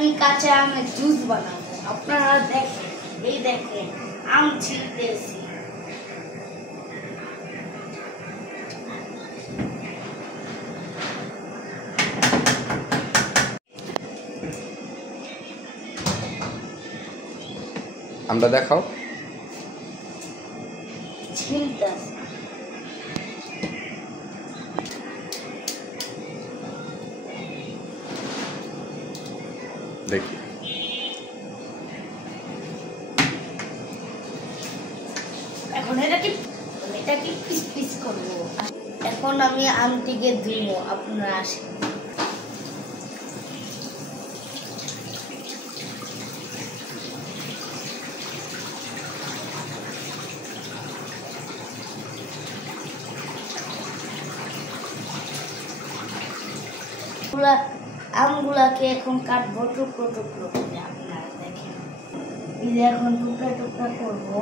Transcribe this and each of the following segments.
আমি কাঁচা আমের জুস বানাবো। আপনারা দেখেন, এই দেখেন আম ছিলতেছি। আমরা দেখাও। ছিলতেছি। দেখি এখন এটাকে পিস পিস করবো। এখন আমি আমটিকে ধুবো। আপনারা আসেন। আমগুলাকে এখন কাটবো টুকরো টুকরো করে। আপনারা দেখেন, এই যে এখন টুকরা টুকরা করবো।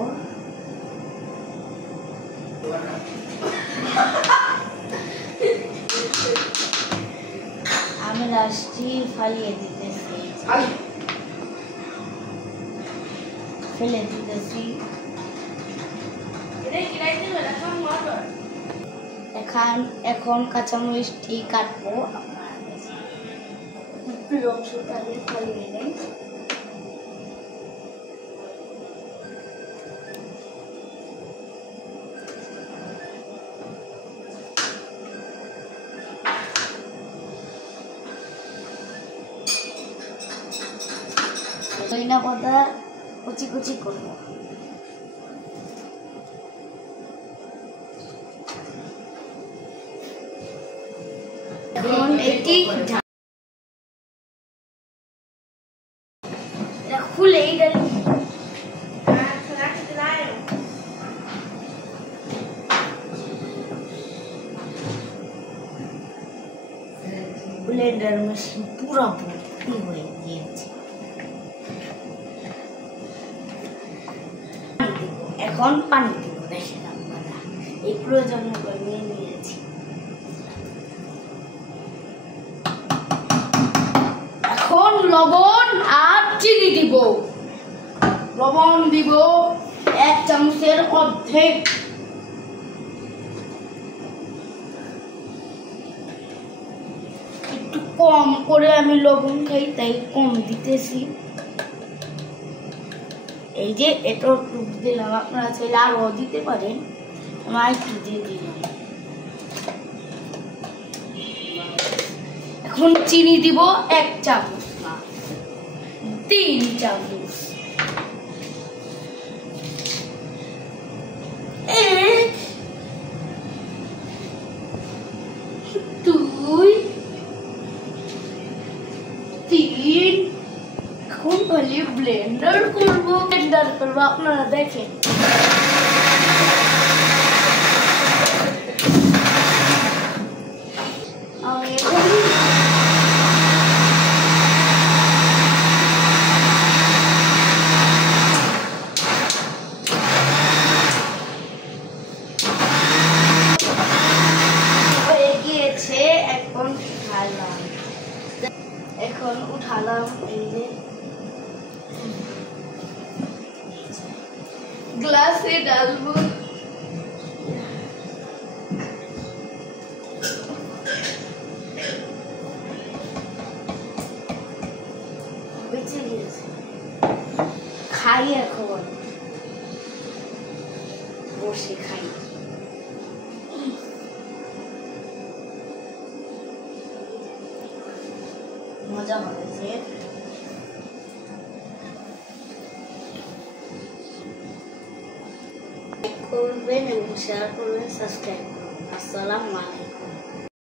আমি লাস্টে ফালিয়ে দিতেছি, ফেলে দিতেছি। এখন কাঁচামরিচটি কাটবো। অংশটা ফালিয়ে নেই। ধনিয়া পাতা কুচি কুচি করবো। এখন এটি খুলে এইটা ব্লেন্ডার মেশিন পুরো ভর্তি হয়ে গিয়েছে। এখন পানি দিব। দেখেন আপনারা, এই প্রয়োজন মতো নিয়ে নিয়েছি। এখন লবণ আর চিনি দিব। লবণ দিব 1 চামচের অর্ধেক। একটু কম করে আমি লবণ খাই, তাই কম দিতেছি। এই যে এটা টুক দিলাম, আপনারা চাইলে আরও দিতে পারেন। আমি একটু দিয়ে দিলাম। এখন চিনি দিব 1 চামচ না 3 চামচ। 1 2 3। এখন খালি ব্লেন্ডার করবো। আপনারা দেখেন, হয়ে গিয়েছে। এখন উঠালাম। এই যে গ্লাসে ডালবো। বেঁচে গিয়েছে। খাই এখন, বসে খাই। মজা হয়েছে। করবেন এবং শেয়ার করবেন, সাবস্ক্রাইব করবেন। আসসালামু আলাইকুম।